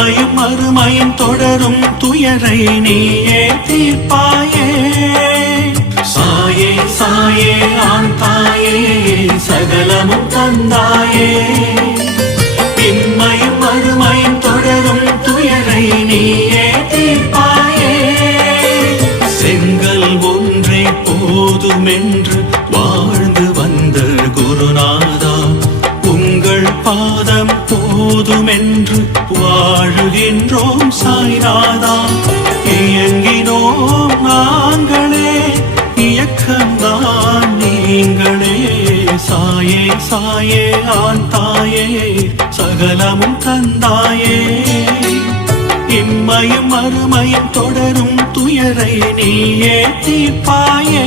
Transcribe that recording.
இம்மையும் மறுமையும் தொடரும் துயரை நீயே தீர்ப்பாயே. சாயே சாயே ஆண் தாயே சகலமும் தந்தாயே. இம்மையும் மறுமையும் தொடரும் துயரை நீயே தீர்ப்பாயே. செங்கல் ஒன்றே போதுமென்று வாழ்ந்து வந்த குருநாதா, உங்கள் பாதம் போதுமென்று வாழுகின்றோம் சாய்நாதா. இயங்கினோம் நாங்களே, இயக்கம்தான் நீங்களே. சாயே சாயே ஆண் தாயே சகலமும் தந்தாயே. இம்மையும் மறுமையும் தொடரும் துயரை நீயே தீர்ப்பாயே.